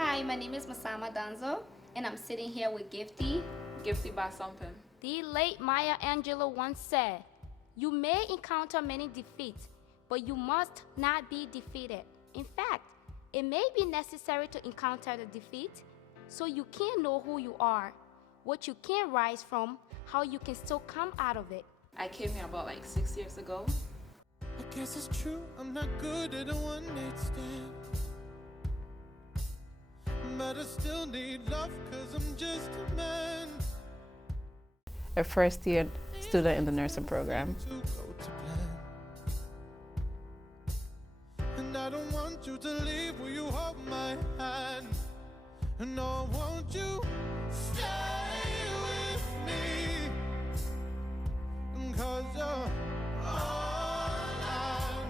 Hi, my name is Masama Danzo, and I'm sitting here with Gifty. Gifty by something. The late Maya Angelou once said, "You may encounter many defeats, but you must not be defeated." In fact, it may be necessary to encounter the defeat so you can know who you are, what you can rise from, how you can still come out of it. I came here about like 6 years ago. I guess it's true, I'm not good at a one-night stand, but I still need love cause I'm just a man. A first year student in the nursing program. To go to plan. And I don't want you to leave, will you hold my hand? And I want you stay with me, cause you're all I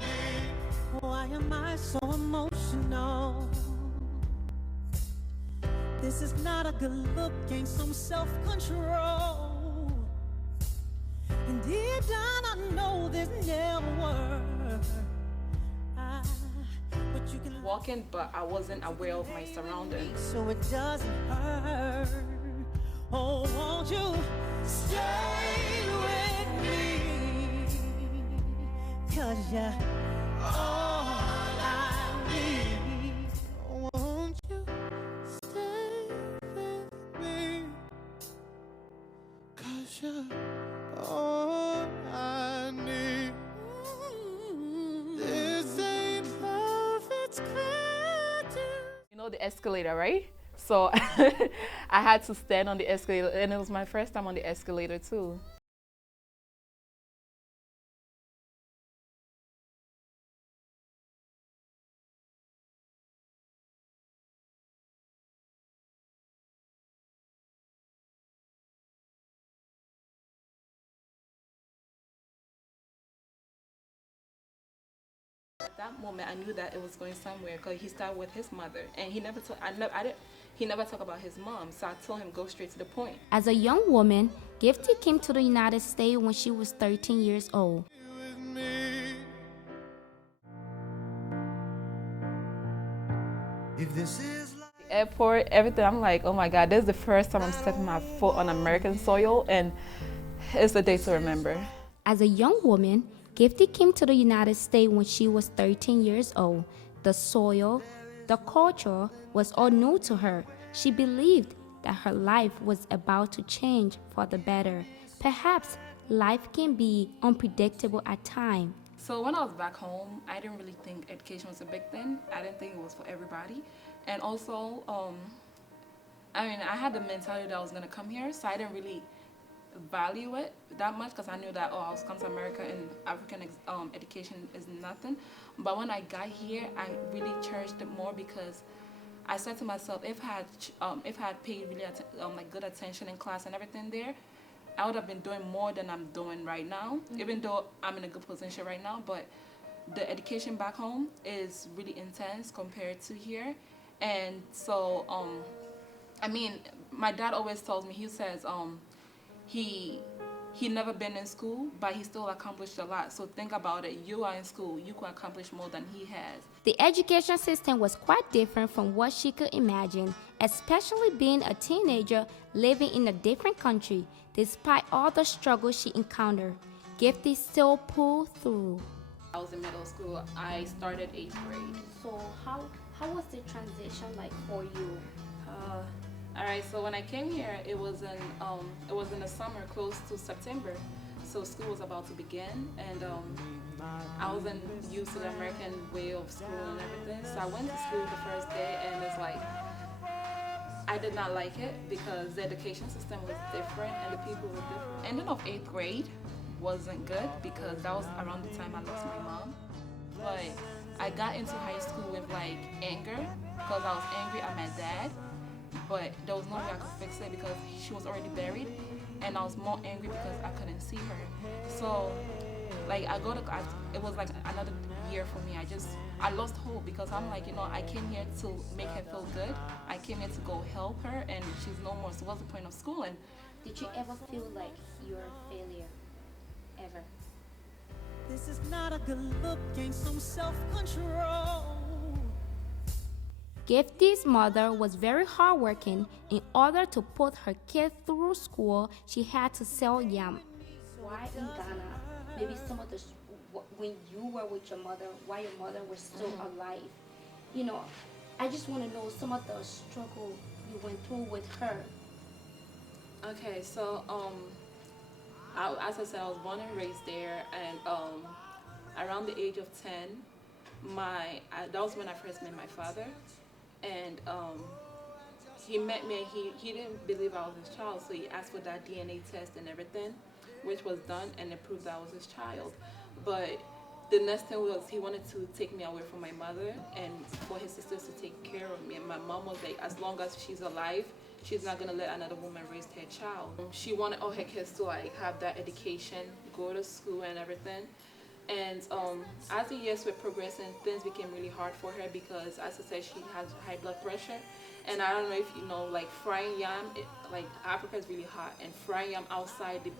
need. Why am I so emotional? This is not a good look, gain some self-control. And deep down I know this never works. But you can Walking, but I wasn't aware of my surroundings. so it doesn't hurt. Oh, won't you stay with me? Cause you're all I need. Won't you stay with me? Cause you're all I need. This ain't love, it's gratitude. You know the escalator, right? So I had to stand on the escalator, and it was my first time on the escalator too. At that moment, I knew that it was going somewhere because he started with his mother, and he never told. He never talked about his mom. So I told him go straight to the point. As a young woman, Gifty came to the United States when she was 13 years old. With me. If this is like The airport, everything. I'm like, oh my God, this is the first time I'm stepping my foot on American soil, and it's a day to remember. As a young woman, Gifty came to the United States when she was 13 years old. The soil, the culture was all new to her. She believed that her life was about to change for the better. Perhaps life can be unpredictable at times. So when I was back home, I didn't really think education was a big thing. I didn't think it was for everybody. And also, I had the mentality that I was gonna come here, so I didn't really value it that much because I knew that I was coming to America and African education is nothing. But when I got here, I really cherished it more because I said to myself, if I had paid really like good attention in class and everything there, I would have been doing more than I'm doing right now. Even though I'm in a good position right now, but the education back home is really intense compared to here. And so my dad always tells me, he says he never been in school, but he still accomplished a lot. So think about it, you are in school, you can accomplish more than he has. The education system was quite different from what she could imagine, especially being a teenager living in a different country. Despite all the struggles she encountered, Gifty still pulled through. I was in middle school, I started 8th grade. So, how was the transition like for you? All right, so when I came here, it was in the summer, close to September. So school was about to begin, and I wasn't used to the American way of school and everything. So I went to school the first day, and it's like, I did not like it because the education system was different and the people were different. Ending of 8th grade wasn't good because that was around the time I lost my mom. But I got into high school with like anger because I was angry at my dad. But there was no way I could fix it because she was already buried, and I was more angry because I couldn't see her. So, like, it was like another year for me. I lost hope because I'm like, I came here to make her feel good. I came here to go help her, and she's no more. So what's the point of schooling? Did you ever feel like you're a failure? Ever? This is not a good look, gain some self-control. Gifty's mother was very hardworking. In order to put her kid through school, she had to sell yam. Why in Ghana? Maybe some of the when you were with your mother, while your mother was still alive. You know, I just want to know some of the struggle you went through with her. Okay, so as I said, I was born and raised there, and around the age of 10, that was when I first met my father, and he met me. And he didn't believe I was his child, so he asked for that DNA test and everything, which was done, and it proved that I was his child. But the next thing was he wanted to take me away from my mother and for his sisters to take care of me. And my mom was like, as long as she's alive, she's not gonna let another woman raise her child. She wanted all her kids to like have that education, go to school and everything. And as the years were progressing, things became really hard for her because, as I said, she has high blood pressure. And I don't know if you know, like frying yam, like Africa is really hot, and frying yam outside, the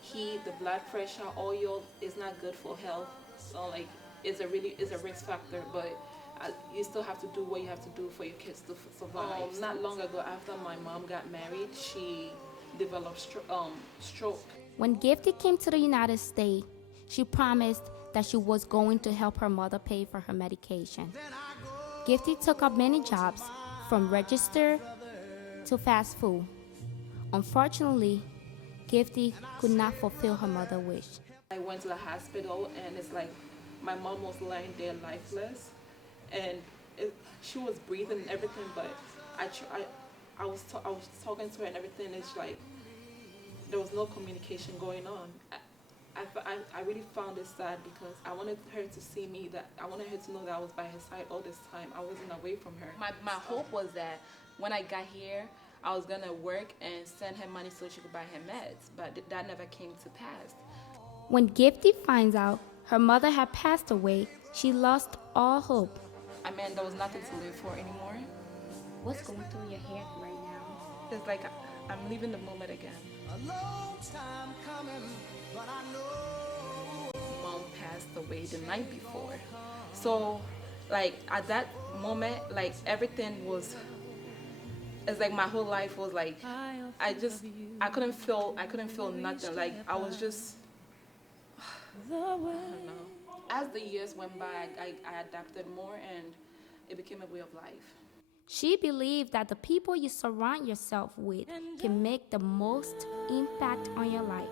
heat, the blood pressure, oil is not good for health. So like it's a risk factor, but you still have to do what you have to do for your kids to survive. Not long ago, after my mom got married, she developed stroke. When Gifty came to the United States, she promised that she was going to help her mother pay for her medication. Gifty took up many jobs, from register to fast food. Unfortunately, Gifty could not fulfill her mother's wish. I went to the hospital, and it's like my mom was lying there lifeless, and she was breathing and everything, but I was talking to her and everything. It's like there was no communication going on. I really found it sad because I wanted her to see me, that I wanted her to know that I was by her side all this time. I wasn't away from her. My hope was that when I got here, I was gonna work and send her money so she could buy her meds, but that never came to pass. When Gifty finds out her mother had passed away, she lost all hope. I mean, there was nothing to live for anymore. What's going through your head right now? It's like I'm leaving the moment again. A long time coming, but I know. Mom passed away the night before, so like at that moment, like everything was. It's like my whole life was like I couldn't feel nothing. Like I was just. I don't know. As the years went by, I adapted more, and it became a way of life. She believed that the people you surround yourself with can make the most impact on your life.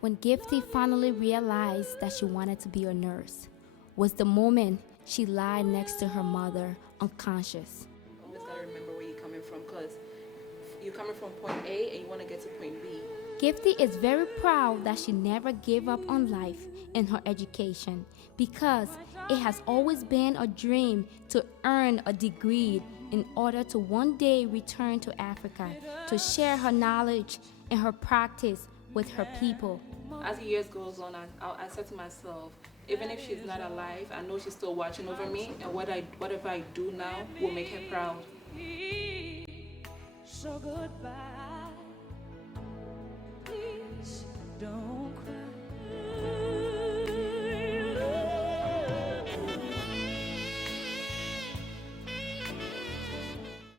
When Gifty finally realized that she wanted to be a nurse, was the moment she lied next to her mother, unconscious. Always gotta remember where you're coming from, because you're coming from point A and you want to get to point B. Gifty is very proud that she never gave up on life and her education because it has always been a dream to earn a degree in order to one day return to Africa to share her knowledge and her practice with her people. As the years goes on, I said to myself, even if she's not alive, I know she's still watching over me, and whatever I do now will make her proud. So goodbye, please don't cry.